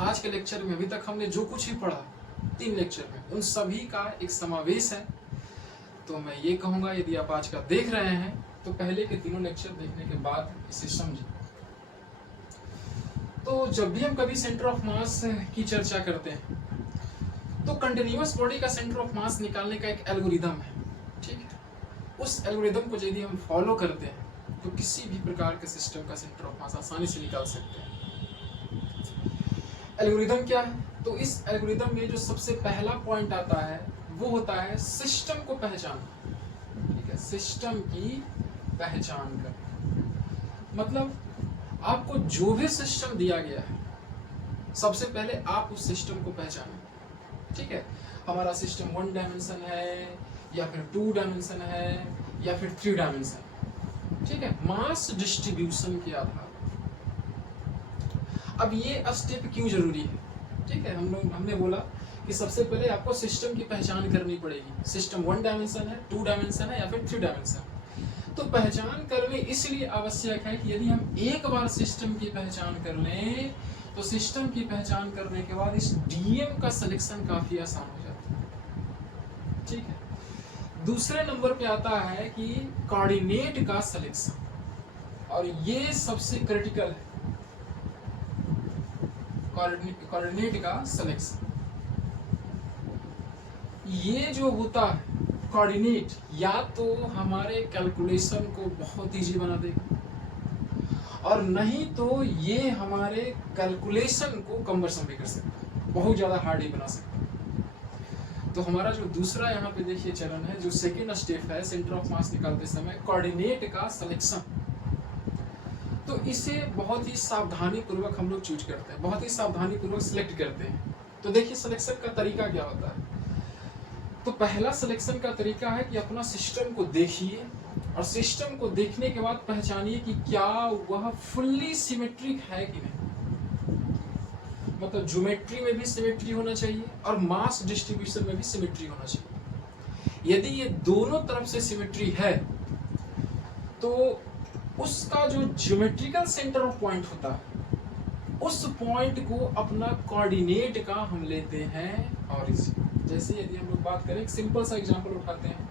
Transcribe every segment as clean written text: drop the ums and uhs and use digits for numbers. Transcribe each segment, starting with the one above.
आज के लेक्चर में अभी तक हमने जो कुछ भी पढ़ा 3 लेक्चर में, उन सभी का एक समावेश है। तो मैं ये कहूँगा, यदि आप आज का देख रहे हैं तो पहले के तीनों लेक्चर देखने के बाद इसे समझें। तो जब भी हम कभी सेंटर ऑफ मास की चर्चा करते हैं तो कंटिन्यूअस बॉडी का सेंटर ऑफ मास निकालने का एक एल्गोरिदम है, ठीक है। उस एल्गोरिदम को यदि हम फॉलो करते हैं तो किसी भी प्रकार के सिस्टम का सेंटर ऑफ मास आसानी से निकाल सकते हैं। एल्गोरिदम क्या है? तो इस एल्गोरिदम में जो सबसे पहला पॉइंट आता है वो होता है सिस्टम को पहचानना, ठीक है। सिस्टम की पहचान करना मतलब आपको जो भी सिस्टम दिया गया है सबसे पहले आप उस सिस्टम को पहचानें, ठीक है। हमारा सिस्टम 1 डायमेंशन है या फिर 2 डायमेंशन है या फिर 3 डायमेंशन, ठीक है, मास डिस्ट्रीब्यूशन के आधार। अब ये स्टेप क्यों जरूरी है, ठीक है। हमने बोला कि सबसे पहले आपको सिस्टम की पहचान करनी पड़ेगी। सिस्टम 1 डायमेंशन है, 2 डायमेंशन है या फिर 3 डायमेंशन। तो पहचान करने इसलिए आवश्यक है कि यदि हम एक बार सिस्टम की पहचान कर लें तो सिस्टम की पहचान करने के बाद इस डीएम का सिलेक्शन काफी आसान हो जाता है, ठीक है। दूसरे नंबर पे आता है कि कोऑर्डिनेट का सिलेक्शन, और ये सबसे क्रिटिकल है, कोऑर्डिनेट का सिलेक्शन। ये जो होता है कोऑर्डिनेट, या तो हमारे कैलकुलेशन को बहुत इजी बना देगा और नहीं तो ये हमारे कैलकुलेशन को कम्बरसम भी कर सकता है, बहुत ज़्यादा हार्ड ही बना सकता है। तो हमारा जो दूसरा यहाँ पे देखिए चरण है, जो सेकेंड स्टेप है सेंटर ऑफ मास निकालते समय, कोऑर्डिनेट का सिलेक्शन। तो इसे बहुत ही सावधानी पूर्वक हम लोग चूज करते हैं, बहुत ही सावधानी पूर्वक सिलेक्ट करते हैं। तो देखिए सिलेक्शन का तरीका क्या होता है। तो पहला सिलेक्शन का तरीका है कि अपना सिस्टम को देखिए और सिस्टम को देखने के बाद पहचानिए कि क्या वह फुल्ली सिमेट्रिक है कि नहीं। मतलब ज्योमेट्री में भी सिमेट्री होना चाहिए और मास डिस्ट्रीब्यूशन में भी सिमेट्री होना चाहिए। यदि ये दोनों तरफ से सिमेट्री है तो उसका जो ज्योमेट्रिकल सेंटर ऑफ पॉइंट होता है उस पॉइंट को अपना कोऑर्डिनेट का हम लेते हैं ऑरिजिन। जैसे यदि हम लोग बात करें, एक सिंपल सा एग्जांपल उठाते हैं,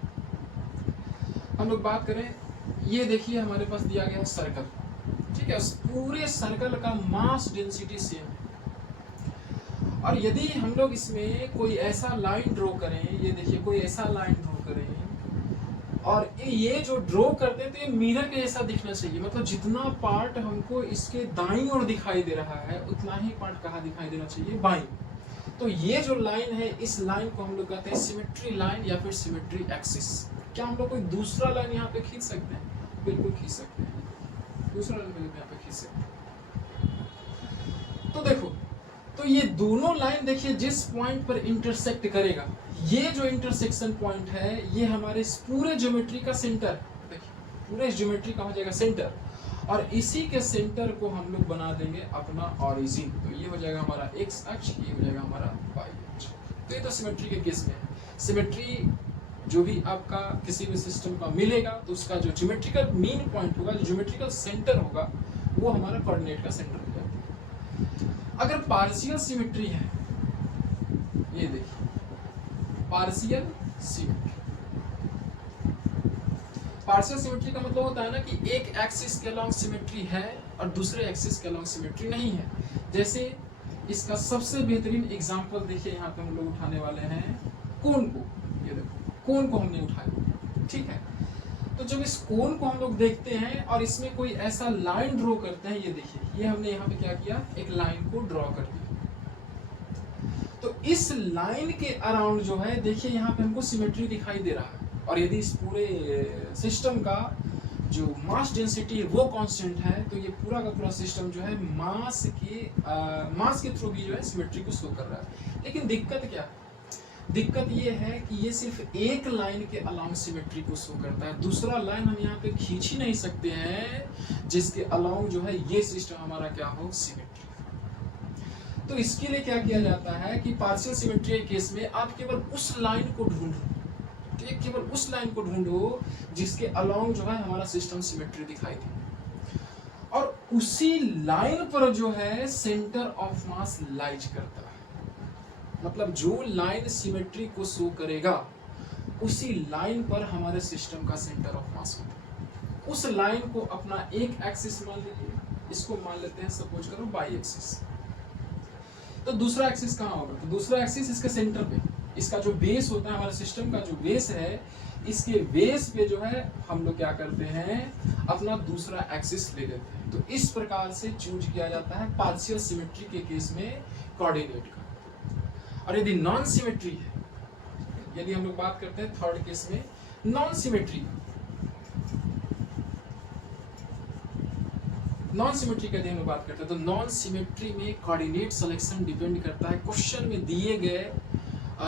हम लोग बात करें, ये देखिए हमारे पास दिया गया है सर्कल, ठीक है। उस पूरे सर्कल का मास डेंसिटी सेम है और यदि हम लोग इसमें कोई ऐसा लाइन ड्रॉ करें, ये देखिए कोई ऐसा लाइन ड्रॉ करें और ये जो ड्रॉ करते हैं तो ये मिरर के जैसा दिखना चाहिए। मतलब जितना पार्ट हमको इसके दाईं ओर दिखाई दे रहा है उतना ही पार्ट कहाँ दिखाई देना चाहिए, बाईं। तो ये जो लाइन है, इस लाइन को हम लोग कहते हैं सिमेट्री लाइन या फिर सिमेट्री एक्सिस। क्या हम लोग कोई दूसरा लाइन यहाँ पे खींच सकते हैं? बिल्कुल खींच सकते हैं, दूसरा लाइन यहाँ पे खींच सकते हैं। तो देखो, तो ये दोनों लाइन देखिए जिस पॉइंट पर इंटरसेक्ट करेगा, ये जो इंटरसेक्शन पॉइंट है ये हमारे इस पूरे ज्योमेट्री का सेंटर, देखिए पूरे इस ज्योमेट्री का हो जाएगा सेंटर और इसी के सेंटर को हम लोग बना देंगे अपना ऑरिजिन। तो ये हो जाएगा हमारा एक्स अक्ष, ये हो जाएगा हमारा वाई अक्ष। तो ये तो सिमेट्री के केस में है। सिमेट्री जो भी आपका किसी भी सिस्टम का मिलेगा तो उसका जो ज्योमेट्रिकल मेन पॉइंट होगा, जो ज्योमेट्रिकल सेंटर होगा, वो हमारा कोऑर्डिनेट का सेंटर हो जाता है। अगर पार्शियल सिमेट्री है, ये देखिए पार्शियल सिमेट्री, पार्शियल सिमेट्री का मतलब होता है ना कि एक एक्सिस के अलोंग सिमेट्री है और दूसरे एक्सिस के अलोंग सिमेट्री नहीं है। जैसे इसका सबसे बेहतरीन एग्जांपल देखिए यहाँ पे हम लोग उठाने वाले हैं कोन को। ये देखो कोन को हमने उठाया, ठीक है। तो जब इस कोन को हम लोग देखते हैं और इसमें कोई ऐसा लाइन ड्रॉ करते हैं, ये देखिए ये हमने यहाँ पे क्या किया, एक लाइन को ड्रॉ कर दिया। तो इस लाइन के अराउंड जो है देखिए यहाँ पे हमको सिमेट्री दिखाई दे रहा है। और यदि इस पूरे सिस्टम का जो मास डेंसिटी है वो कांस्टेंट है तो ये पूरा का पूरा सिस्टम जो है मास के थ्रू भी जो है सिमेट्री को शो कर रहा है। लेकिन दिक्कत क्या है? दिक्कत ये है कि ये सिर्फ एक लाइन के अलोंग सिमेट्री को शो करता है, दूसरा लाइन हम यहाँ पे खींच ही नहीं सकते हैं जिसके अलोंग जो है ये सिस्टम हमारा क्या हो, सिमेट्री। तो इसके लिए क्या किया जाता है कि पार्शियल सिमेट्री के केस में आप केवल उस लाइन को ढूंढो, केवल उस लाइन को ढूंढो जिसके अलोंग जो है हमारा सिस्टम सिमेट्री दिखाई दे, और उसी लाइन पर जो है सेंटर ऑफ मास लाइज करता है। मतलब जो लाइन सिमेट्री को शो करेगा उसी लाइन पर हमारे सिस्टम का सेंटर ऑफ मास होता है। उस लाइन को अपना एक एक्सिस मान लीजिए, इसको मान लेते हैं सपोज करो बाई एक्सिस। तो दूसरा एक्सिस कहाँ होगा? तो दूसरा एक्सिस इसके सेंटर पे, इसका जो बेस होता है, हमारे सिस्टम का जो बेस है, इसके बेस पे जो है हम लोग क्या करते हैं, अपना दूसरा एक्सिस ले लेते हैं। तो इस प्रकार से चूज किया जाता है पार्शियल सिमेट्री के केस में कोऑर्डिनेट का। और यदि नॉन सिमेट्री है, यदि हम लोग बात करते हैं थर्ड केस में नॉन सिमेट्री, नॉन सिमेट्री का यदि हम लोग बात करते हैं तो नॉन सिमेट्री में कोऑर्डिनेट सिलेक्शन डिपेंड करता है क्वेश्चन में दिए गए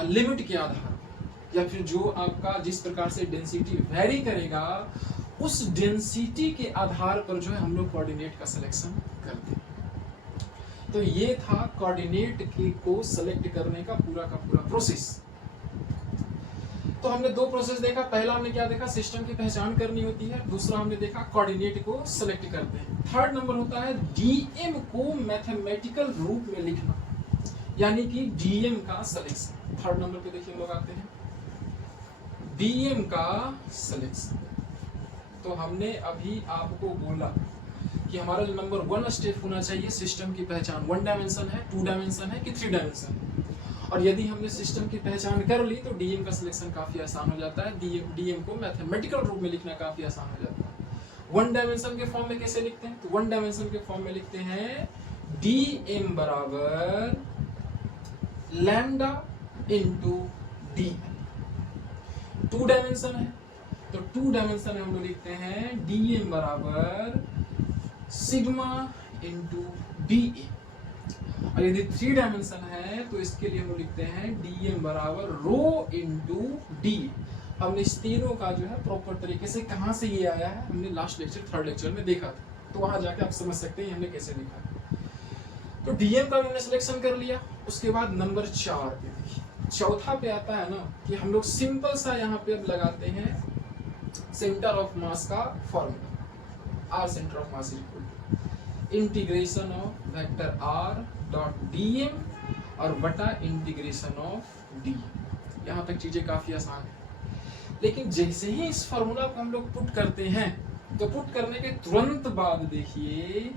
लिमिट के आधार पर, या फिर जो आपका जिस प्रकार से डेंसिटी वेरी करेगा उस डेंसिटी के आधार पर जो है हम लोग कोऑर्डिनेट का सिलेक्शन करते हैं। तो ये था कोऑर्डिनेट को सिलेक्ट करने का पूरा प्रोसेस। तो हमने दो प्रोसेस देखा, पहला हमने क्या देखा, सिस्टम की पहचान करनी होती है, दूसरा हमने देखा कोऑर्डिनेट को सिलेक्ट करते हैं। थर्ड नंबर होता है डीएम को मैथमेटिकल रूप में लिखना, यानी कि डीएम का सिलेक्शन। थर्ड नंबर पे देखिए हम लोग आते हैं डीएम का सिलेक्शन। तो हमने अभी आपको बोला कि हमारा जो नंबर 1 स्टेप होना चाहिए सिस्टम की पहचान, 1 डायमेंशन है, 2 डायमेंशन है कि 3 डायमेंशन है। और यदि हमने सिस्टम की पहचान कर ली तो डीएम का सिलेक्शन काफी आसान हो जाता है, डीएम को मैथमेटिकल रूप में लिखना काफी आसान हो जाता है। 1 डायमेंशन के फॉर्म में कैसे लिखते हैं? तो 1 डायमेंशन के फॉर्म में लिखते हैं डीएम बराबर लैम्डा इनटू डी। 2 डायमेंशन है तो 2 डायमेंशन में हम लोग लिखते हैं डीएम बराबर सिग्मा इनटू डीए। और यदि 3 डायमेंशन है तो इसके लिए हम लोग लिखते हैं डीएम बराबर रो इनटू डी। हमने इस तीनों का जो है प्रॉपर तरीके से कहाँ से ये आया है हमने लास्ट लेक्चर, थर्ड लेक्चर में देखा था, तो वहां जाके आप समझ सकते हैं हमने कैसे लिखा है। तो डीएम का हमने सिलेक्शन कर लिया। उसके बाद नंबर 4 पे देखिए, चौथा पे आता है ना कि हम लोग सिंपल सा यहाँ पे अब लगाते हैं सेंटर ऑफ मास का formula, R centre of mass equal to integration of vector R dot DM और बटा इंटीग्रेशन ऑफ डी। यहाँ तक चीजें काफी आसान है, लेकिन जैसे ही इस फॉर्मूला को हम लोग पुट करते हैं तो पुट करने के तुरंत बाद देखिए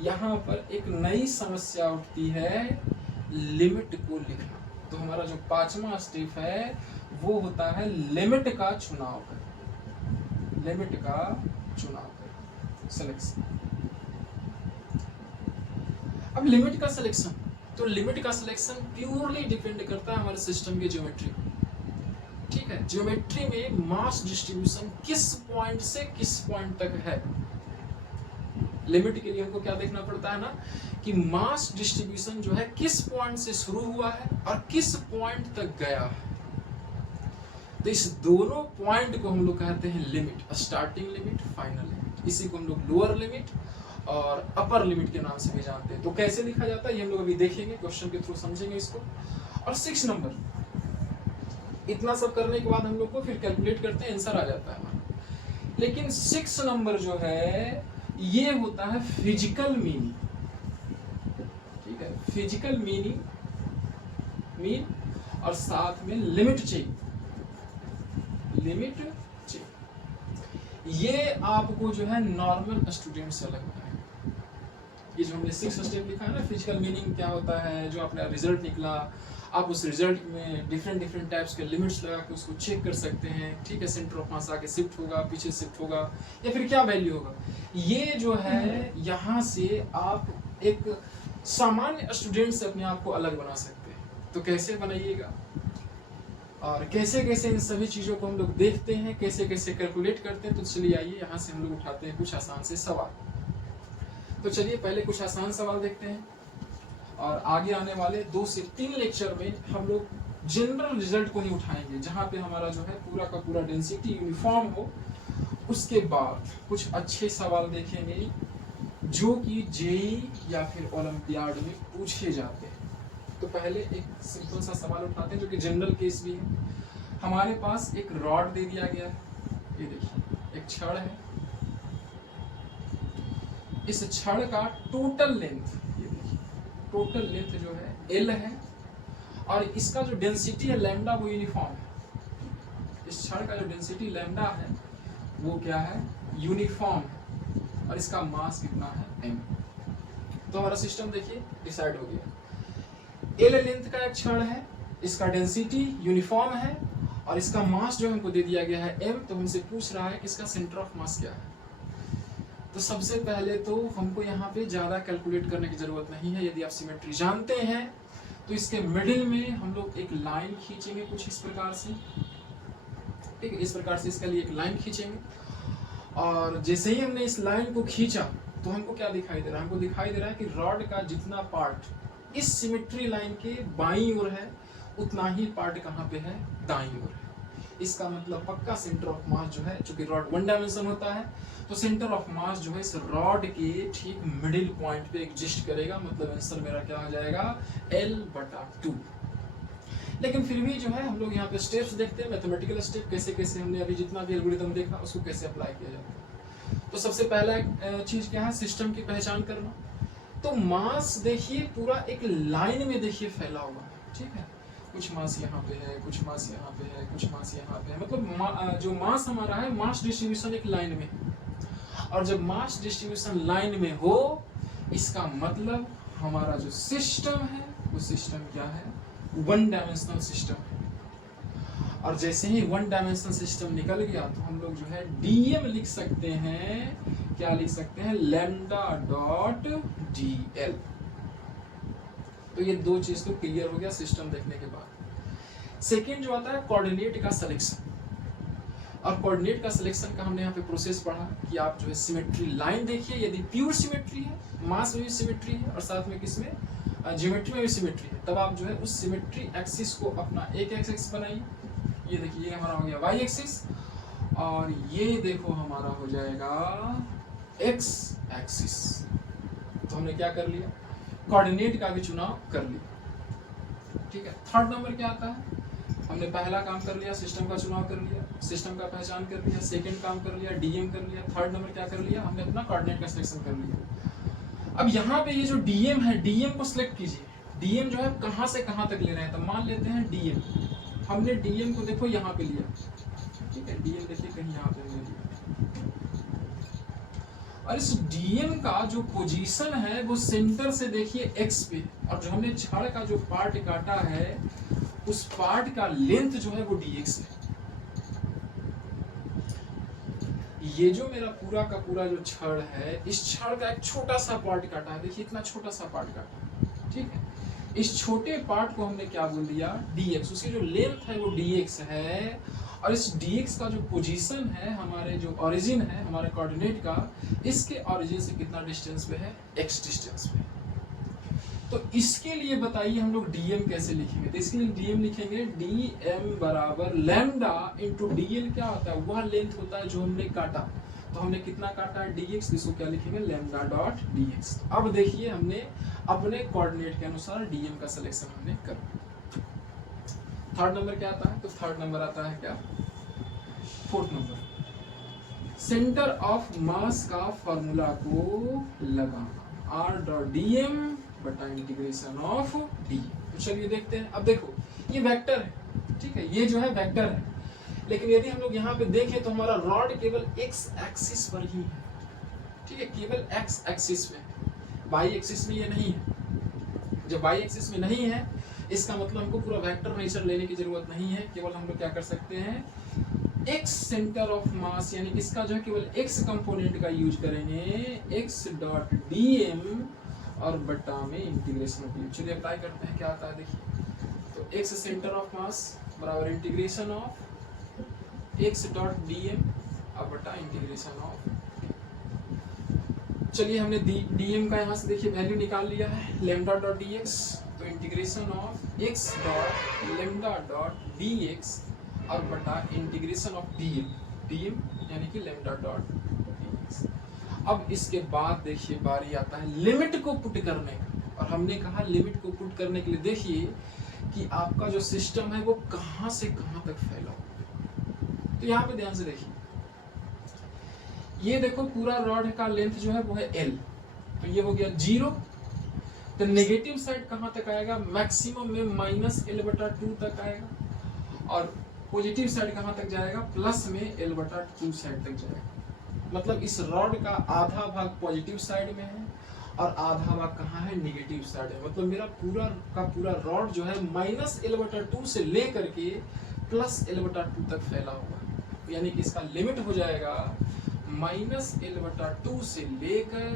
यहाँ पर एक नई समस्या उठती है, लिमिट को लिखना। तो हमारा जो 5वां स्टेप है वो होता है लिमिट का चुनाव कर, लिमिट का चुनाव कर, सिलेक्शन। अब लिमिट का सिलेक्शन, तो लिमिट का सिलेक्शन प्योरली डिपेंड करता है हमारे सिस्टम की ज्योमेट्री, ठीक है। ज्योमेट्री में मास डिस्ट्रीब्यूशन किस पॉइंट से किस पॉइंट तक है, लिमिट के लिए हमको क्या देखना पड़ता है ना कि मास डिस्ट्रीब्यूशन जो है किस पॉइंट से शुरू हुआ है और किस पॉइंट तक गया है। तो इस दोनों पॉइंट को हम लोग कहते हैं limit, starting limit, final limit. इसी को हम लोग लोअर लिमिट और अपर लिमिट के नाम से भी जानते हैं। तो कैसे लिखा जाता है ये हम लोग अभी देखेंगे, क्वेश्चन के थ्रू समझेंगे इसको। और 6 नंबर, इतना सब करने के बाद हम लोग को फिर कैलकुलेट करते हैं, आंसर आ जाता है। लेकिन 6 नंबर जो है ये होता है फिजिकल मीनिंग, ठीक है, फिजिकल मीनिंग मीन और साथ में लिमिट चेक, लिमिट चेक। ये आपको जो है नॉर्मल स्टूडेंट से अलग होता है। ये जो हमने 6 स्टेप लिखा है ना, फिजिकल मीनिंग क्या होता है, जो अपना रिजल्ट निकला आप उस रिजल्ट में डिफरेंट टाइप्स के लिमिट्स लगा के उसको चेक कर सकते हैं, ठीक है। सेंटर ऑफ मास आके शिफ्ट होगा, पीछे शिफ्ट होगा या फिर क्या वैल्यू होगा, ये जो है यहाँ से आप एक सामान्य स्टूडेंट से अपने आप को अलग बना सकते हैं। तो कैसे बनाइएगा और कैसे कैसे इन सभी चीज़ों को हम लोग देखते हैं, कैसे कैसे कैलकुलेट करते हैं। तो चलिए आइए यहाँ से हम लोग उठाते हैं कुछ आसान से सवाल। तो चलिए पहले कुछ आसान सवाल देखते हैं और आगे आने वाले 2 से 3 लेक्चर में हम लोग जनरल रिजल्ट को नहीं उठाएंगे, जहाँ पे हमारा जो है पूरा का पूरा डेंसिटी यूनिफॉर्म हो। उसके बाद कुछ अच्छे सवाल देखेंगे जो कि जेईई या फिर ओलंपियाड में पूछे जाते हैं। तो पहले एक सिंपल सा सवाल उठाते हैं जो कि जनरल केस भी है। हमारे पास एक रॉड दे दिया गया है, ये देखिए एक छड़ है, इस छड़ का टोटल लेंथ, ये देखिए टोटल लेंथ जो है L है, और इसका जो डेंसिटी है लैम्डा वो यूनिफॉर्म है। इस छड़ का जो डेंसिटी लैम्डा है वो क्या है, यूनिफॉर्म है, और इसका मास कितना है m। तो हमारा सिस्टम देखिए डिसाइड हो गया। L लेंथ का एक छड़ है, इसका डेंसिटी यूनिफॉर्म है, और इसका मास जो हमको दे दिया गया है m। तो हमसे पूछ रहा है कि इसका सेंटर ऑफ मास क्या है। तो सबसे पहले तो हमको यहाँ पे ज्यादा कैलकुलेट करने की जरूरत नहीं है। यदि आप सिमेट्री जानते हैं तो इसके मिडिल में हम लोग एक लाइन खींचेंगे कुछ इस प्रकार से, ठीक है, इस प्रकार से इसके लिए एक लाइन खींचेंगे, और जैसे ही हमने इस लाइन को खींचा तो हमको क्या दिखाई दे रहा है, हमको दिखाई दे रहा है कि रॉड का जितना पार्ट इस सिमेट्री लाइन के बाईं ओर है उतना ही पार्ट कहाँ पे है, दाईं ओर है। इसका मतलब पक्का सेंटर ऑफ मास जो है, चूंकि रॉड वन डायमेंशन होता है तो सेंटर ऑफ मास जो है इस रॉड के ठीक मिडिल पॉइंट पे एग्जिस्ट करेगा। मतलब आंसर मेरा क्या हो जाएगा, L/2। लेकिन फिर भी जो है हम लोग यहाँ पे स्टेप्स देखते हैं, मैथमेटिकल स्टेप कैसे कैसे हमने अभी जितना भी एल्गोरिथम देखा उसको कैसे अप्लाई किया जाता है। तो सबसे पहला चीज क्या है, सिस्टम की पहचान करना। तो मास देखिए पूरा एक लाइन में देखिए फैला हुआ है, ठीक है, कुछ मास यहाँ पे है, कुछ मास यहाँ पे है, कुछ मास यहाँ पे है। मतलब जो मास हमारा है, मास डिस्ट्रीब्यूशन एक लाइन में है, और जब मास डिस्ट्रीब्यूशन लाइन में हो इसका मतलब हमारा जो सिस्टम है वो सिस्टम क्या है, वन डायमेंशनल सिस्टम है। और जैसे ही वन डायमेंशनल सिस्टम निकल गया तो हम लोग जो है डीएम लिख सकते हैं, क्या लिख सकते हैं, λ.dl। तो ये दो चीज तो क्लियर हो गया सिस्टम देखने के बाद। सेकेंड जो आता है कोऑर्डिनेट का सिलेक्शन, और कोऑर्डिनेट का सिलेक्शन का हमने यहाँ पे प्रोसेस पढ़ा कि आप जो है सिमेट्री लाइन देखिए, यदि प्योर सिमेट्री है, मास में भी सिमेट्री है और साथ में किसमें, ज्योमेट्री में भी सिमेट्री है, तब आप जो है उस सिमेट्री एक्सिस को अपना एक एक्सिस बनाइए। ये देखिए ये हमारा हो गया वाई एक्सिस, और ये देखो हमारा हो जाएगा एक्स एक्सिस। तो हमने क्या कर लिया, कोऑर्डिनेट का भी चुनाव कर लिया, ठीक है। थर्ड नंबर क्या आता है, हमने पहला काम कर लिया, सिस्टम का चुनाव कर लिया, सिस्टम का पहचान कर लिया, सेकंड काम कर लिया, डीएम कर लिया, थर्ड नंबर क्या कर लिया, हमने अपना कोऑर्डिनेट का सिलेक्शन कर लिया। अब यहाँ पे ये जो डीएम है, डीएम को सिलेक्ट कीजिए। डीएम जो है कहाँ से कहाँ तक ले रहे हैं, तो मान लेते हैं डीएम, हमने डीएम को देखो यहाँ पे लिया, ठीक है, डीएम देखिए कहीं यहाँ पे लिया, और इस डीएम का जो पोजीशन है वो सेंटर से देखिए एक्स पे, और जो हमने छड़ का जो पार्ट काटा है उस पार्ट का लेंथ जो है वो dx है। ये जो मेरा पूरा का पूरा जो छड़ है, इस छड़ का एक छोटा सा पार्ट काटा है, देखिए इतना छोटा सा पार्ट काटा, ठीक है। इस छोटे पार्ट को हमने क्या बोल दिया, dx। उसकी जो लेंथ है वो dx है, और इस dx का जो पोजीशन है, हमारे जो ओरिजिन है हमारे कोऑर्डिनेट का, इसके ओरिजिन से कितना डिस्टेंस पे है, x डिस्टेंस पे। तो इसके लिए बताइए हम लोग dm कैसे लिखेंगे, तो इसके लिए dm लिखेंगे dm बराबर लैम्डा इंटू dl। क्या होता है, वह लेंथ होता है जो हमने काटा, तो हमने कितना काटा है dx, इसको क्या लिखेंगे, λ.dx। अब देखिए हमने अपने कोऑर्डिनेट के अनुसार dm का सिलेक्शन हमने कर। थर्ड नंबर क्या आता है, तो थर्ड नंबर आता है क्या, fourth number, centre of mass का फॉर्मूला को लगाना, r.dm बटा इंटीग्रेशन ऑफ डी। तो चलिए देखते हैं। अब देखो ये वेक्टर है, ठीक है, ये जो है वेक्टर है, लेकिन यदि हम लोग यहाँ पे देखें तो हमारा रॉड केवल एक्स एक्सिस पर ही है, ठीक है, केवल एक्स एक्सिस में, वाई एक्सिस में ये नहीं है। जब वाई एक्सिस में नहीं है इसका मतलब हमको पूरा वेक्टर नेचर लेने की जरूरत नहीं है, केवल हम लोग क्या कर सकते हैं, एक्स सेंटर ऑफ मास यानी इसका जो है केवल एक्स कंपोनेंट का यूज करेंगे, x.dm और बटा में इंटीग्रेशन ऑफ डी। चलिए अप्लाई करते हैं क्या आता है, देखिए तो x सेंटर ऑफ मास बराबर इंटीग्रेशन ऑफ x.dm और बटा इंटीग्रेशन ऑफ। चलिए हमने dm का यहाँ से देखिए वैल्यू निकाल लिया है, lambda.dx, तो इंटीग्रेशन ऑफ x.lambda.dx और बटा इंटीग्रेशन ऑफ dm यानी कि lambda.dx। अब इसके बाद देखिए बारी आता है लिमिट को पुट करने का, और हमने कहा लिमिट को पुट करने के लिए देखिए कि आपका जो सिस्टम है वो कहां से कहां तक फैला हो। तो यहाँ पे ध्यान से देखिए, ये देखो पूरा रॉड का लेंथ जो है वो है L, तो ये हो गया 0। तो नेगेटिव साइड कहाँ तक आएगा, मैक्सिमम में -l/2 तक आएगा, और पॉजिटिव साइड कहाँ तक जाएगा, प्लस में l/2 साइड तक जाएगा। मतलब इस रॉड का आधा भाग पॉजिटिव साइड में है और आधा भाग कहाँ है, नेगेटिव साइड है। मतलब मेरा पूरा का पूरा रॉड जो है -l/2 से लेकर के +l/2 तक फैला हुआ है। यानी कि इसका लिमिट हो जाएगा -l/2 से लेकर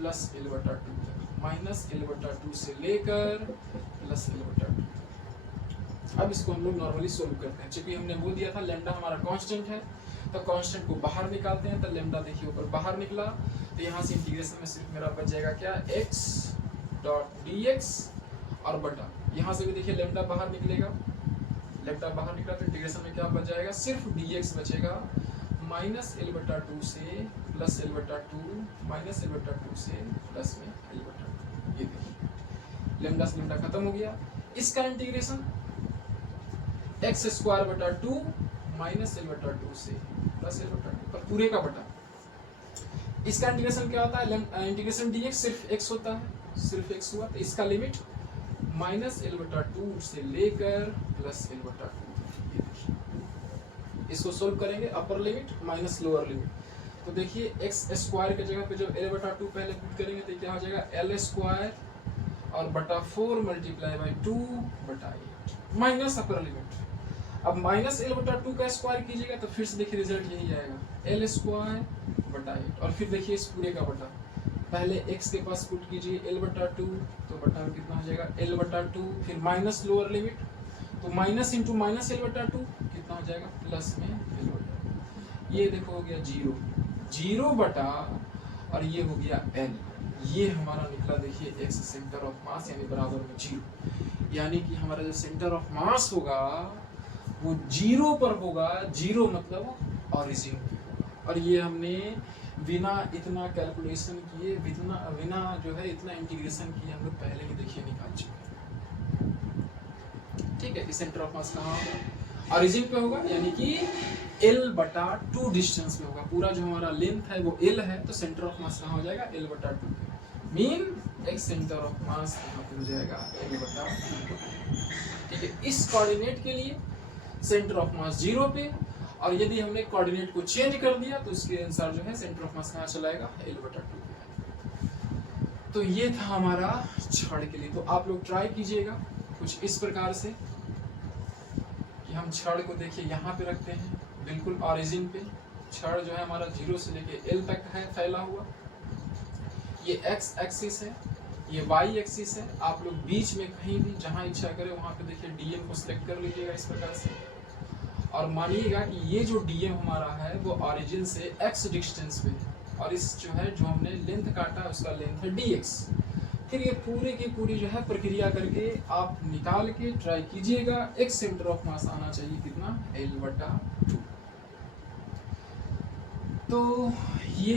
+l/2 तक, -l/2 से लेकर +l/2। अब इसको हम लोग नॉर्मली सोल्व करते हैं। चूंकि हमने वो दिया था लैम्डा हमारा कांस्टेंट है, तो कांस्टेंट को बाहर निकालते हैं। तो लैम्डा देखिए ऊपर बाहर निकला, तो यहाँ से इंटीग्रेशन में सिर्फ मेरा बच जाएगा क्या, x.dx और बटा, यहाँ से भी देखिए लैम्डा बाहर निकलेगा, लैम्डा बाहर निकला तो इंटीग्रेशन में क्या बच जाएगा, सिर्फ dx बचेगा, -l/2 से +l/2, -l/2 से प्लस में l/2। ये देखिए लैम्डा से लैम्डा खत्म हो गया। इसका इंटीग्रेशन x² बटा 2 -l/2 से +l/2 पर पूरे का बटा। इसका इंटीग्रेशन क्या होता है, इंटीग्रेशन dx सिर्फ x होता है, सिर्फ x हुआ। तो इसका लिमिट -l/2 से लेकर +l/2। इसको सोल्व करेंगे, अपर लिमिट माइनस लोअर लिमिट। तो देखिए x² की जगह पे जब l/2 पहले पुट करेंगे तो क्या हो जाएगा, l² और बटा 4 × 2 बटा 8 माइनस अपर लिमिट। अब -l/2 का स्क्वायर कीजिएगा तो फिर से देखिए रिजल्ट यही आएगा, l² बटा 8। और फिर देखिए इस पूरे का बटा, पहले x के पास पुट कीजिए l/2, तो बटा में कितना हो जाएगा, l/2, फिर माइनस लोअर लिमिट, तो माइनस इंटू माइनस l/2 कितना हो जाएगा, प्लस में l/2। ये देखो हो गया 0 बटा, और ये हो गया l। ये हमारा निकला देखिए x सेंटर ऑफ मास यानी बराबर में 0। यानी कि हमारा जो सेंटर ऑफ मास होगा वो 0 पर होगा। 0 मतलब ऑरिजिन पे होगा। और ये हमने बिना इतना कैलकुलेशन किए, बिना जो है इतना इंटीग्रेशन किए हम लोग पहले ही देखिए निकाल चुके हैं। ठीक है, कि सेंटर ऑफ मास कहाँ होगा, ऑरिजिन पे होगा, यानी कि l/2 डिस्टेंस पे होगा। पूरा जो हमारा लेंथ है वो l है, तो सेंटर ऑफ मास कहाँ हो जाएगा, l/2 पे। मीन एक सेंटर ऑफ मास यहाँ पे हो जाएगा l/2। ठीक है, इस कोऑर्डिनेट के लिए सेंटर ऑफ मास 0 पे, और यदि हमने कोऑर्डिनेट को चेंज कर दिया तो उसके अनुसार जो है सेंटर ऑफ मास कहाँ चलाएगा, l/2 पे। तो ये था हमारा छड़ के लिए। तो आप लोग ट्राई कीजिएगा कुछ इस प्रकार से कि हम छड़ को देखिए यहाँ पे रखते हैं, बिल्कुल ऑरिजिन पे। छड़ जो है हमारा 0 से लेके l तक है फैला हुआ। ये x एक्सिस है, ये y एक्सिस है। आप लोग बीच में कहीं भी जहां इच्छा करें वहां पे देखिए dm को सिलेक्ट कर लीजिएगा इस प्रकार से, और मानिएगा कि ये जो dm हमारा है वो ऑरिजिन से x डिस्टेंस पे है, और इस जो है जो हमने लेंथ काटा है उसका लेंथ है dx। फिर ये पूरे की पूरी जो है प्रक्रिया करके आप निकाल के ट्राई कीजिएगा। एक सेंटर ऑफ मास आना चाहिए कितना, l/2। तो ये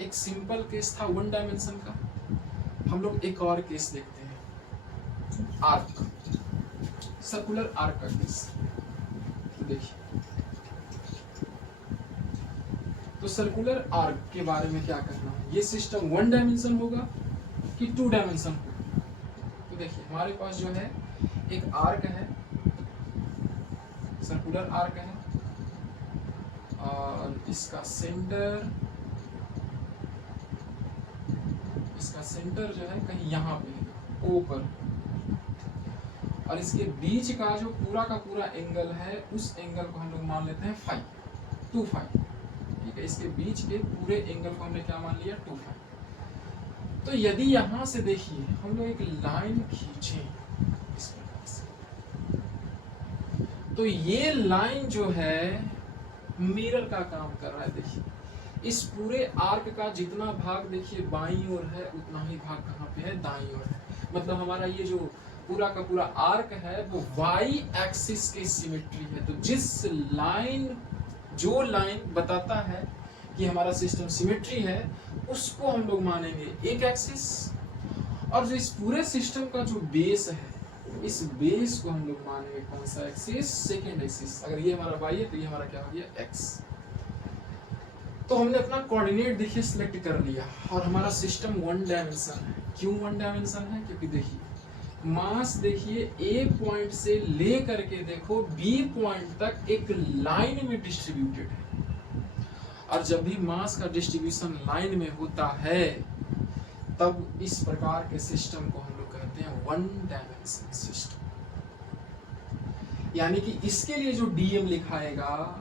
एक सिंपल केस था 1 डायमेंशन का। हम लोग एक और केस देखते हैं, आर्क, सर्कुलर आर्क का केस। तो देखिए, तो सर्कुलर आर्क के बारे में क्या करना है, ये सिस्टम 1 डायमेंशन होगा कि 2 डायमेंशन होगा। तो देखिए हमारे पास जो है एक आर्क है, सर्कुलर आर्क है, और इसका सेंटर जो है कहीं यहाँ पे O पर, और इसके बीच का जो पूरा का पूरा एंगल है उस एंगल को हम लोग मान लेते हैं फाई, 2 फाई। ठीक है, इसके बीच के पूरे एंगल को हमने क्या मान लिया, 2 फाई। तो यदि यहाँ से देखिए हम लोग एक लाइन खींचे इस प्रकार से, तो ये लाइन जो है मिरर का काम कर रहा है। देखिए इस पूरे आर्क का जितना भाग देखिए बाईं ओर है उतना ही भाग कहाँ पे है, दाईं ओर है। मतलब हमारा ये जो पूरा का पूरा आर्क है वो वाई एक्सिस की सिमेट्री है। तो जो लाइन बताता है कि हमारा सिस्टम सिमेट्री है उसको हम लोग मानेंगे एक एक्सिस, और जो इस पूरे सिस्टम का जो बेस है इस बेस को हम लोग मानेंगे कौन सा एक्सिस, सेकेंड एक्सिस। अगर ये हमारा वाई है तो ये हमारा क्या हो गया, एक्स। तो हमने अपना कोऑर्डिनेट देखिए सिलेक्ट कर लिया और हमारा सिस्टम वन डायमेंशन है। क्यों वन डायमेंशन है? क्योंकि देखिए मास देखिए ए पॉइंट से ले करके देखो बी पॉइंट तक एक लाइन में डिस्ट्रीब्यूटेड है, और जब भी मास का डिस्ट्रीब्यूशन लाइन में होता है तब इस प्रकार के सिस्टम को हम लोग कहते हैं वन डायमेंशन सिस्टम। यानी कि इसके लिए जो डीएम लिखाएगा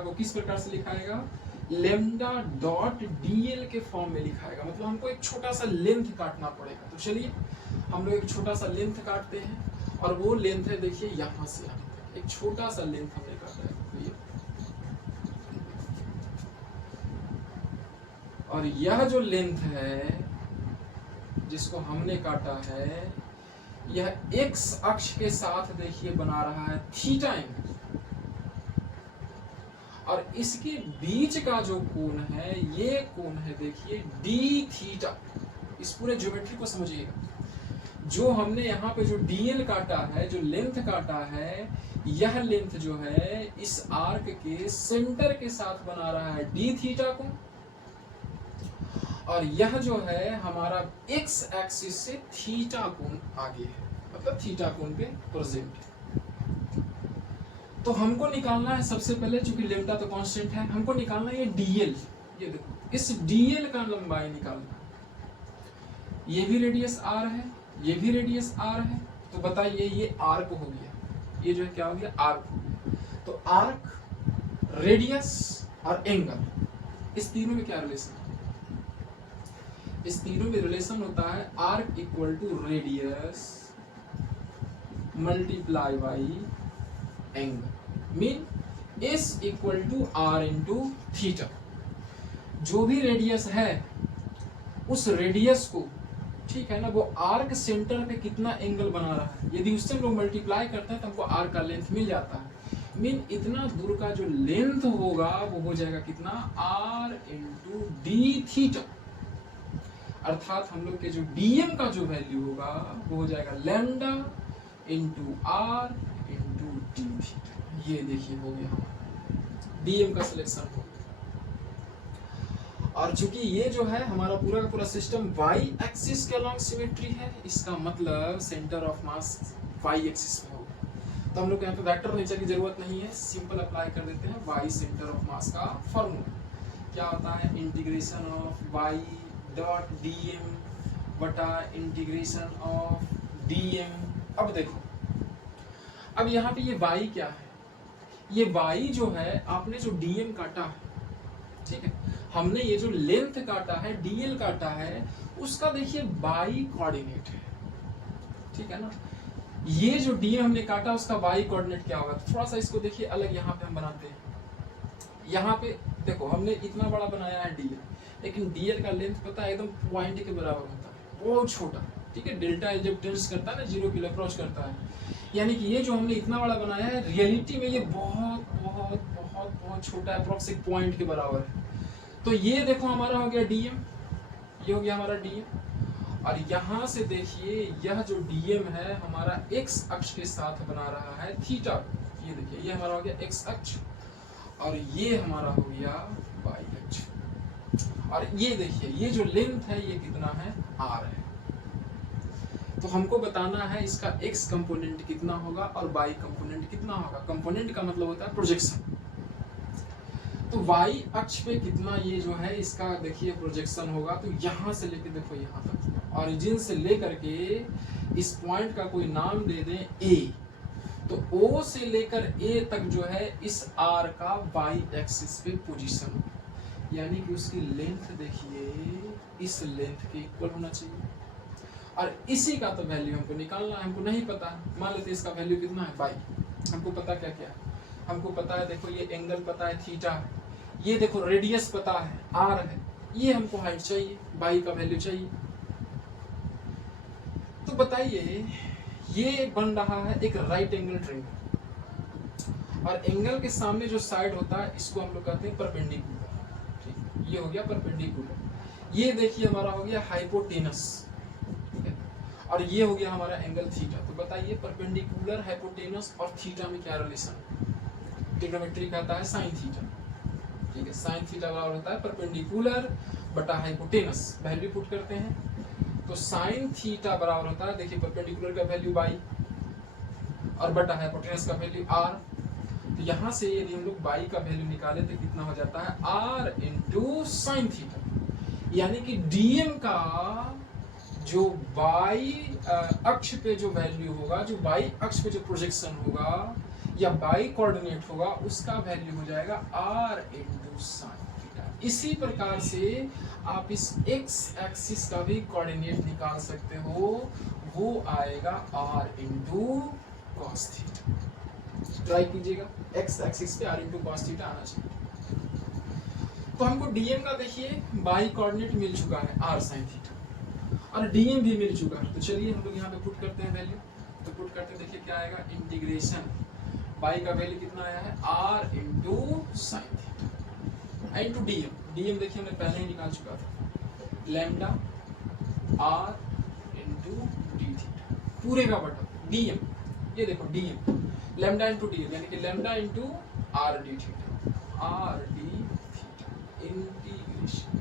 वो किस प्रकार से लिखाएगा? लेमडा डॉट डीएल के फॉर्म में लिखाएगा। मतलब हमको एक छोटा सा लेंथ काटना पड़ेगा। तो चलिए हम लोग एक छोटा सा लेंथ काटते हैं, और वो लेंथ है देखिए यहाँ से यहाँ तक एक छोटा सा लेंथ हमने काटा है। तो ये और यह जो लेंथ है जिसको हमने काटा है यह एक्स अक्ष के साथ देखिए बना रहा है थीटा एंगल, और इसके बीच का जो कोण है ये कोण है देखिए डी थीटा। इस पूरे ज्योमेट्री को समझिएगा। जो हमने यहाँ पे जो डीएल काटा है, जो लेंथ काटा है, यह लेंथ जो है इस आर्क के सेंटर के साथ बना रहा है डी थीटा को, और यह जो है हमारा एक्स एक्सिस से थीटा कोण आगे है, मतलब थीटा कोण पे प्रेजेंट है। तो हमको निकालना है सबसे पहले, चूंकि लेम्डा तो कांस्टेंट है, हमको निकालना है ये डीएल। ये देखो इस डीएल का लंबाई निकालना। ये भी रेडियस आर है, ये भी रेडियस आर है, तो बताइए ये आर्क हो गया, ये जो है क्या हो गया? आर्क। तो आर्क, रेडियस और एंगल, इस तीनों में क्या रिलेशन है? इस तीनों में रिलेशन होता है arc equal to radius multiply by angle, mean S equal to R into theta. जो भी रेडियस है उस रेडियस को, ठीक है ना, वो आर्क सेंटर पे कितना एंगल बना रहा है, यदि उससे हम लोग मल्टीप्लाई करते हैं तो हमको आर्क का लेंथ मिल जाता है। मीन इतना दूर का जो लेंथ होगा वो हो जाएगा कितना? R into D theta. अर्थात हम लोग के जो डीएम का जो वैल्यू होगा वो हो जाएगा lambda into R into D theta. ये देखिए हो गया हमारा डीएम का सिलेक्शन हो गया। और चूंकि ये जो है हमारा पूरा का पूरा सिस्टम वाई एक्सिस के अलॉन्ग सिमेट्री है, इसका मतलब centre of mass Y axis में होगा। तो हम लोग यहाँ पे वेक्टर नेचर की जरूरत नहीं है, सिंपल अप्लाई कर देते हैं वाई सेंटर ऑफ मास का फॉर्मूला। क्या होता है? Integration of Y dot DM बटा इंटीग्रेशन ऑफ डीएम। अब देखो, अब यहाँ पे ये y क्या है? ये y जो है आपने जो dm काटा है, ठीक है, हमने ये जो लेंथ काटा है dl काटा है, उसका देखिए y कोऑर्डिनेट है, ठीक है ना। ये जो dm हमने काटा उसका y कोऑर्डिनेट क्या होगा? तो थोड़ा सा इसको देखिए अलग यहाँ पे हम बनाते हैं। यहाँ पे देखो हमने इतना बड़ा बनाया है dl, लेकिन dl का लेंथ पता है एकदम पॉइंट के बराबर होता है, बहुत छोटा, ठीक है। डेल्टा एल जब टेंस करता है ना, 0 की अप्रोच करता है, यानी कि ये जो हमने इतना बड़ा बनाया है रियलिटी में ये बहुत बहुत बहुत बहुत छोटा है, अप्रोक्स एक पॉइंट के बराबर है। तो ये देखो हमारा हो गया डीएम, ये हो गया हमारा डीएम। और यहाँ से देखिए यह जो डीएम है हमारा एक्स अक्ष के साथ बना रहा है थीटा। ये देखिए ये हमारा हो गया एक्स अक्ष, और ये हमारा हो गया वाई अक्ष। और ये देखिए ये जो लेंथ है ये कितना है? आर है। तो हमको बताना है इसका x कंपोनेंट कितना होगा और y कंपोनेंट कितना होगा। कंपोनेंट का मतलब होता है प्रोजेक्शन। तो y अक्ष पे कितना ये जो है इसका देखिए प्रोजेक्शन होगा, तो यहाँ से लेके देखो यहाँ तक, ऑरिजिन से लेकर के इस पॉइंट का कोई नाम दे दें A, तो O से लेकर A तक जो है इस R का y एक्सिस पे पोजीशन होगा, यानी कि उसकी लेंथ देखिए इस लेंथ के इक्वल होना चाहिए। और इसी का तो वैल्यू हमको निकालना है, हमको नहीं पता। मान लेते इसका वैल्यू कितना है? y। हमको पता क्या क्या है? हमको पता है देखो ये एंगल पता है थीटा है, ये देखो रेडियस पता है r है, ये हमको हाइट चाहिए, y का वैल्यू चाहिए। तो बताइए ये बन रहा है एक राइट एंगल ट्रायंगल, और एंगल के सामने जो साइड होता है इसको हम लोग कहते हैं परपेंडिकुलर, ठीक, ये हो गया परपेंडिकुलर। ये देखिए हमारा हो गया हाइपोटेनस, और ये हो गया हमारा एंगल थीटा। तो बताइए परपेंडिकुलर, हाइपोटेनस और थीटा में क्या रिलेशन? ट्रिग्नोमेट्री कहता है साइन थीटा। ठीक है, साइन थीटा बराबर होता है परपेंडिकुलर बटा हाइपोटेनस, वैल्यू पुट करते हैं तो साइन थीटा बराबर होता है, देखिए परपेंडिकुलर का वैल्यू बाई और बटा हाइपोटेनस का वैल्यू आर। तो यहाँ से यदि हम लोग बाई का वैल्यू निकाले तो कितना हो जाता है आर इंटू साइन थीटा, यानी कि डीएम का जो बाई अक्ष पे जो वैल्यू होगा, जो बाई अक्ष पे जो प्रोजेक्शन होगा या बाई कोऑर्डिनेट होगा, उसका वैल्यू हो जाएगा आर इंटू साइन थीटा। इसी प्रकार से आप इस एक्स एक्सिस का भी कोऑर्डिनेट निकाल सकते हो, वो आएगा R into cos theta. Try कीजिएगा, एक्स एक्सिस पे आर इंटू कॉस थीटा आना चाहिए। तो हमको डीएम का देखिए बाई कोऑर्डिनेट मिल चुका है आर साइन थीटा और डीएम भी मिल चुका है। तो चलिए हम लोग यहाँ पे पुट करते हैं वैल्यू। तो पुट करते देखिए क्या आएगा, इंटीग्रेशन बाई का वैल्यू कितना आया है R into sine theta into DM. DM देखिए हमने पहले ही निकाल चुका था, lambda R into D theta पूरे का बटा डीएम। ये देखो डीएम लैम्डा इंटू डीएम, यानी कि lambda into R D theta, R D theta integration.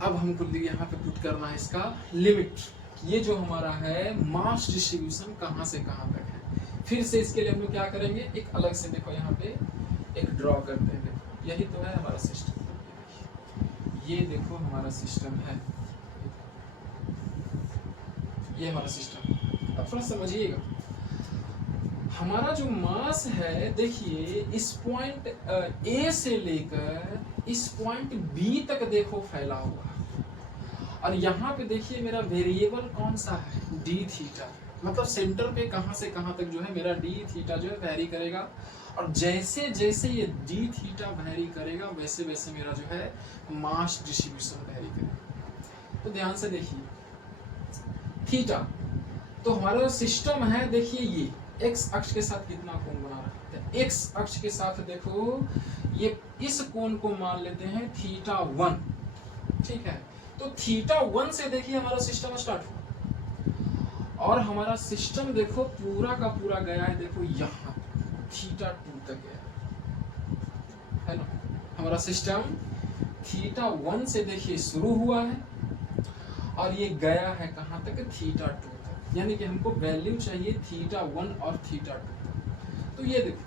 अब हमको यहाँ पे पुट करना है इसका लिमिट, ये जो हमारा है मास डिस्ट्रीब्यूशन कहाँ से कहाँ तक है। फिर से इसके लिए हम लोग क्या करेंगे, एक अलग से देखो यहाँ पे एक ड्रॉ करते हैं। देखो यही तो है हमारा सिस्टम, ये देखो हमारा सिस्टम है, ये हमारा सिस्टम। अब थोड़ा समझिएगा, हमारा जो मास है देखिए इस पॉइंट ए से लेकर इस पॉइंट बी तक देखो फैला हुआ, और यहाँ पे देखिए मेरा वेरिएबल कौन सा है डी थीटा, मतलब सेंटर पे कहाँ से कहाँ तक जो है मेरा डी थीटा जो है वैरी करेगा, और जैसे जैसे ये डी थीटा वैरी करेगा वैसे वैसे मेरा जो है मास डिस्ट्रीब्यूशन वैरी करेगा। तो ध्यान से देखिए थीटा, तो हमारा सिस्टम है देखिए ये एक्स अक्ष के साथ कितना कोण बना रहा है, एक्स अक्ष के साथ देखो ये इस कोण को मान लेते हैं थीटा 1, ठीक है। तो थीटा 1 से देखिए हमारा सिस्टम स्टार्ट हुआ और हमारा सिस्टम देखो पूरा का पूरा गया है, देखो यहाँ थीटा 2 तक गया है ना। हमारा सिस्टम थीटा 1 से देखिए शुरू हुआ है और ये गया है कहाँ तक, थीटा 2 तक, यानी कि हमको वैल्यू चाहिए थीटा 1 और थीटा 2। तो ये देखो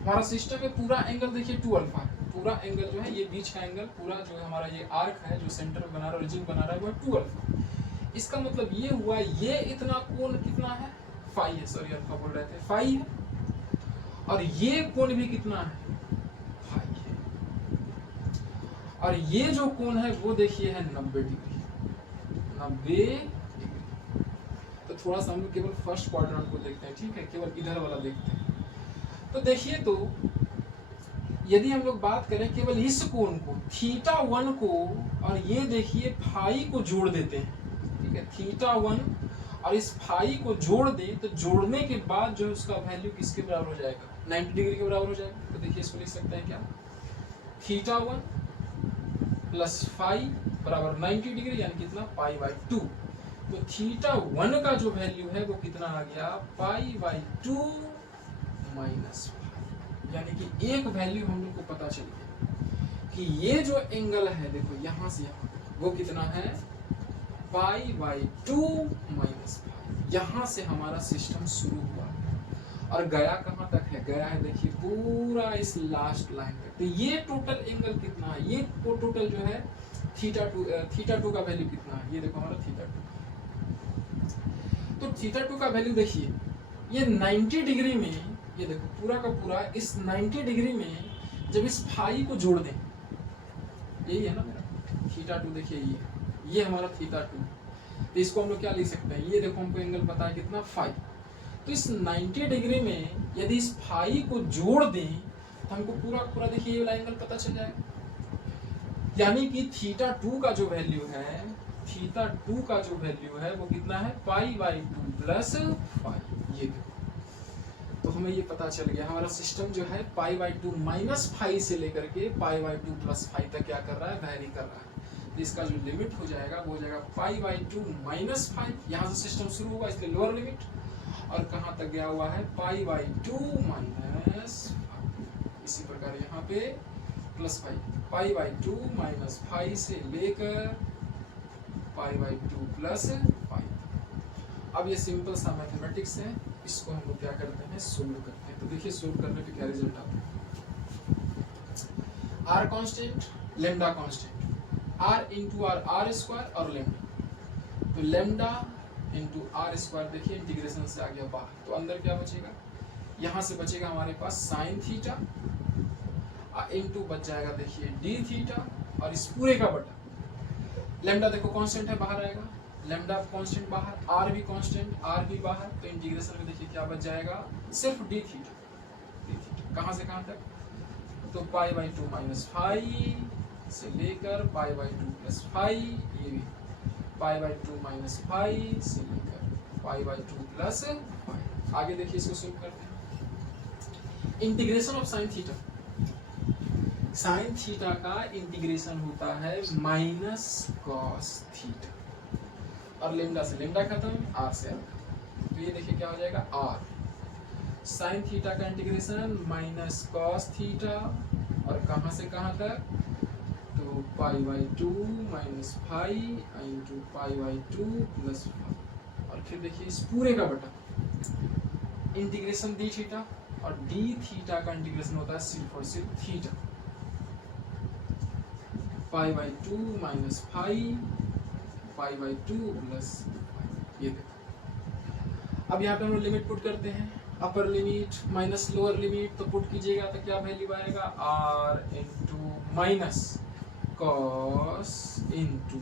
हमारा सिस्टम में पूरा एंगल देखिए 2 अल्फा है, पूरा एंगल जो है ये बीच का एंगल पूरा जो है हमारा ये आर्क है जो सेंटर में बना रहा है, ओरिजिन बना रहा है, वो है 2 अल्फा। इसका मतलब ये हुआ ये इतना कोण कितना है फाई है, सॉरी अल्फा बोल रहे थे, फाई है, और ये कोण भी कितना है फाई है, और ये जो कोण है वो देखिए है 90 डिग्री, 90 डिग्री। तो थोड़ा सा हम लोग केवल फर्स्ट क्वाड्रेंट को देखते हैं, ठीक है, केवल इधर वाला देखते हैं। तो देखिए, तो यदि हम लोग बात करें केवल इस कोण को थीटा 1 को और ये देखिए फाई को जोड़ देते हैं, ठीक है, थीटा 1 और इस फाई को जोड़ दें तो जोड़ने के बाद जो है उसका वैल्यू किसके बराबर हो जाएगा, 90 डिग्री के बराबर हो जाएगा। तो देखिए इसको लिख सकते हैं क्या, थीटा 1 प्लस फाई बराबर 90 डिग्री, यानी कितना पाई बाई 2। तो थीटा 1 का जो वैल्यू है वो कितना आ गया, पाई बाई 2 माइनस, यानी कि एक वैल्यू हम लोग को पता चल गया कि ये जो एंगल है देखो यहाँ से यहाँ वो कितना है, पाई बाई 2 माइनस, यहाँ से हमारा सिस्टम शुरू हुआ और गया कहाँ तक है, गया है देखिए पूरा इस लास्ट लाइन तक। तो ये टोटल एंगल कितना है, ये टोटल जो है थीटा 2 का वैल्यू कितना है, ये देखो हमारा थीटा 2। तो थीटा 2 का वैल्यू देखिए ये 90 डिग्री में, ये देखो पूरा का पूरा इस 90 डिग्री में जब इस फाई को जोड़ दें, यही है ना मेरा थीटा 2, देखिए ये हमारा थीटा 2। तो इसको हम लोग क्या लिख सकते हैं, ये देखो हमको एंगल पता है कितना फाई, तो इस 90 डिग्री में यदि इस फाई को जोड़ दें तो हमको पूरा पूरा देखिए ये वाला एंगल पता चल जाएगा, यानी कि थीटा 2 का जो वैल्यू है, थीटा 2 का जो वैल्यू है वो कितना है, पाई बाई 2 प्लस फाई। ये देखो तो हमें ये पता चल गया हमारा सिस्टम जो है पाई बाई 2 माइनस फाई से लेकर के पाई बाई 2 प्लस फाई तक क्या कर रहा है, वैरी कर रहा है। तो इसका जो लिमिट हो जाएगा वो हो जाएगा पाई बाई 2 माइनस फाई, यहाँ से सिस्टम शुरू हुआ इसलिए लोअर लिमिट, और कहाँ तक गया हुआ है, पाई बाई 2 माइनस फाई। इसी प्रकार यहाँ पे plus pi by 2 minus five से लेकर पाई बाई 2 प्लस फाइव। अब ये सिंपल सा मैथमेटिक्स है, इसको हम लोग क्या करते हैं, सोल्व करते हैं। तो देखिए सोल्व करने पे क्या रिजल्ट आता है। R constant, lambda constant, R into R square और लेमडा। तो लेमडा इंटू आर स्क्वायर, देखिए इंटीग्रेशन से आ गया बाहर, तो अंदर क्या बचेगा, यहाँ से बचेगा हमारे पास साइन थीटा इंटू बच जाएगा देखिए डी थीटा, और इस पूरे का बटा लेमडा देखो कांस्टेंट है, बाहर आएगा, लेमडा कांस्टेंट बाहर, आर भी कांस्टेंट, आर भी बाहर, तो इंटीग्रेशन में देखिए क्या बच जाएगा, सिर्फ डी थीटा। कहाँ से कहाँ तक, तो पाई बाई 2 माइनस फाइव से लेकर पाई बाई 2 प्लस फाइव, ये भी पाई बाई 2 माइनस फाइव से लेकर पाई बाई 2 प्लस फाइव। आगे देखिए इसको सोल्व करते हैं। Integration of sine theta, sine theta का इंटीग्रेशन होता है माइनस कॉस थीटा, और लेमडा से लेमडा खत्म, आर से आर खत्म, तो ये देखिए क्या हो जाएगा, आर साइन थीटा का इंटीग्रेशन माइनस कॉस थीटा, और कहाँ से कहाँ तक, तो पाई by 2 minus five into pi by 2 plus five, और फिर देखिए इस पूरे का बटा इंटीग्रेशन डी थीटा, और डी थीटा का इंटीग्रेशन होता है सिर्फ और सिर्फ theta, pi by 2 minus five pi by 2 plus, ये देखो। अब यहाँ पे हम लोग लिमिट पुट करते हैं, upper limit minus lower limit, तो पुट कीजिएगा तो क्या वैल्यू आएगा, R into minus cos into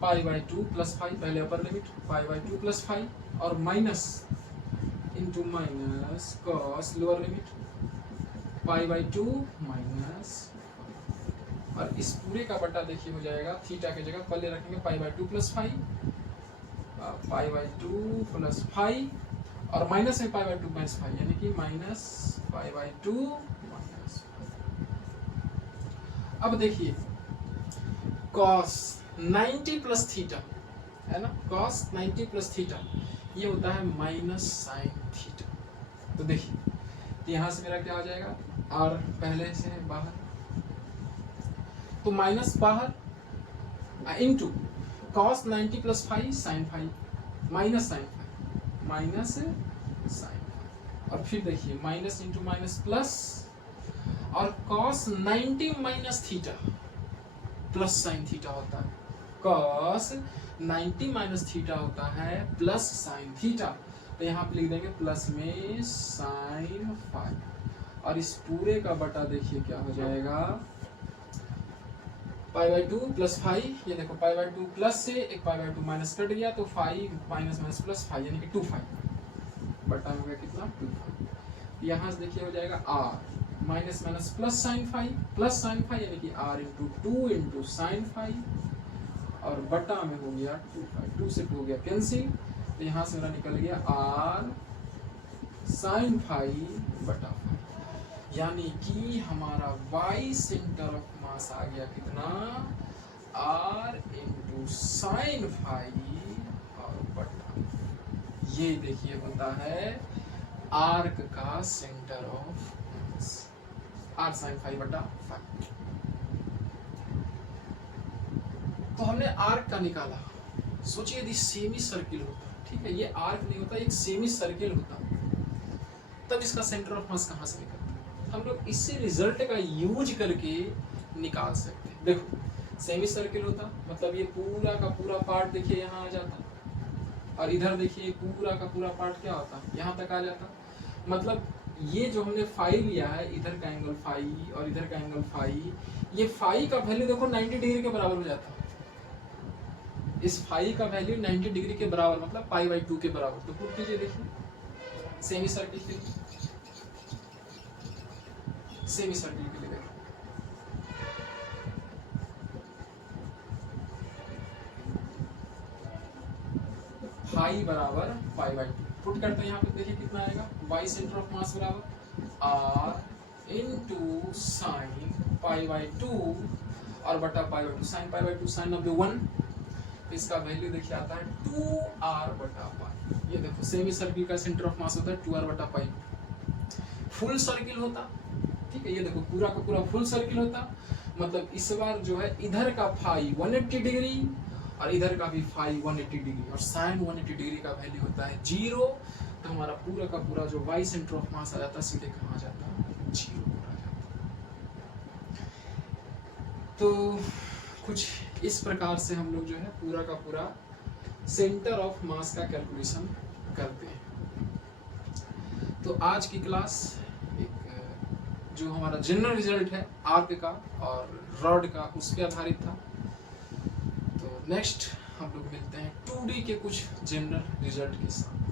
pi by 2 plus five, पहले upper limit pi by 2 plus five, और minus into minus cos lower limit pi by 2 minus, और इस पूरे का बटा देखिए हो जाएगा, थीटा की जगह पहले रखेंगे पाई by 2 plus five, pi by 2 plus five, और माइनस में पाई बाई 2 माइनस फाइव, यानी कि माइनस पाई बाई 2 माइनस। अब देखिए कॉस 90 प्लस थीटा है ना, कॉस 90 प्लस थीटा ये होता है माइनस साइन थीटा। तो देखिए तो यहाँ से मेरा क्या हो जाएगा, आर पहले से है बाहर, तो माइनस बाहर into cos 90 plus five sine five minus sine five minus sine, और फिर देखिए माइनस इंटू माइनस प्लस, और cos 90 minus theta plus sine theta होता है, कॉस 90 माइनस थीटा होता है प्लस साइन थीटा, तो यहाँ पे लिख देंगे प्लस में साइन फाइव, और इस पूरे का बटा देखिए क्या हो जाएगा, पाई बाई 2 प्लस फाइव, ये देखो पाई बाई 2 प्लस से एक पाई बाई 2 माइनस कट गया, तो 5 माइनस माइनस प्लस 5 यानी कि 2 5 बटा हो गया कितना 2 5। यहाँ से देखिए हो जाएगा R minus minus plus sine 5 plus sine 5 यानी कि आर इंटू 2 इंटू साइन 5, और बटा में हो गया 2 5, 2 से 2 हो गया कैंसिल, तो यहाँ से मेरा निकल गया आर साइन 5 बटा 5, यानी कि हमारा वाई सेंटर ऑफ मास आ गया कितना, आर इंटू साइन 5 और बटा, ये देखिए होता है आर्क का centre of mass, R sine 5 बटा 5। तो हमने आर्क का निकाला, सोचिए यदि सेमी सर्किल होता, ठीक है, ये आर्क नहीं होता, एक सेमी सर्किल होता, तब इसका सेंटर ऑफ मास कहाँ से निकलता, हम लोग इसी रिजल्ट का यूज करके निकाल सकते हैं। देखो सेमी सर्किल होता मतलब ये पूरा का पूरा पार्ट देखिए यहाँ आ जाता, और इधर देखिए पूरा का पूरा पार्ट क्या होता, यहाँ तक आ जाता, मतलब ये जो हमने फाइव लिया है, इधर का एंगल फाइव और इधर का एंगल फाइव, ये फाइव का वैल्यू देखो 90 डिग्री के बराबर हो जाता, इस फाइव का वैल्यू 90 डिग्री के बराबर मतलब पाई बाई 2 के बराबर। तो पुट कीजिए, देखिए सेमी सर्किल के लिए, सेमी सर्किल के लिए देखो फाइव बराबर पाई बाई 2, पुट करते हैं यहाँ पे देखिए कितना आएगा, वाई सेंटर ऑफ मास बराबर R into sine pi by 2 और बटा pi by 2, sine pi by 2 sine number 1, इसका वैल्यू देखिए आता है 2r बटा पाई। ये देखो सेमी सर्किल का सेंटर ऑफ मास होता है 2r बटा पाई। फुल सर्किल होता ठीक है, ये देखो पूरा का पूरा फुल सर्किल होता, मतलब इस बार जो है इधर का फाई 180 डिग्री और इधर का भी फाई 180 डिग्री और साइन 180 डिग्री का वैल्यू होता है 0। तो हमारा पूरा का पूरा जो वाई सेंटर ऑफ मास आ जाता है सीधे कहाँ जाता है, 0 पर आ जाता है। तो कुछ इस प्रकार से हम लोग जो है पूरा का पूरा सेंटर ऑफ मास का कैलकुलेशन करते हैं। तो आज की क्लास एक जो हमारा जनरल रिजल्ट है आर्क का और रॉड का उस पर आधारित था। तो नेक्स्ट हम लोग मिलते हैं 2D के कुछ जनरल रिजल्ट के साथ।